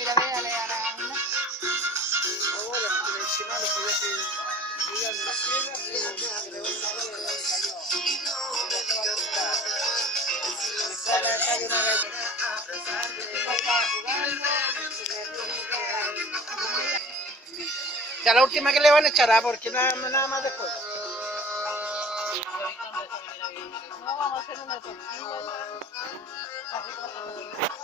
mira, véale a la una. Ahora, pero si no, lo podía hacer. Digan las piedras, pero me agregó una vez y cayó. Ya la última que le van a echar, porque nada más después. No, vamos a hacer una tortilla. Así como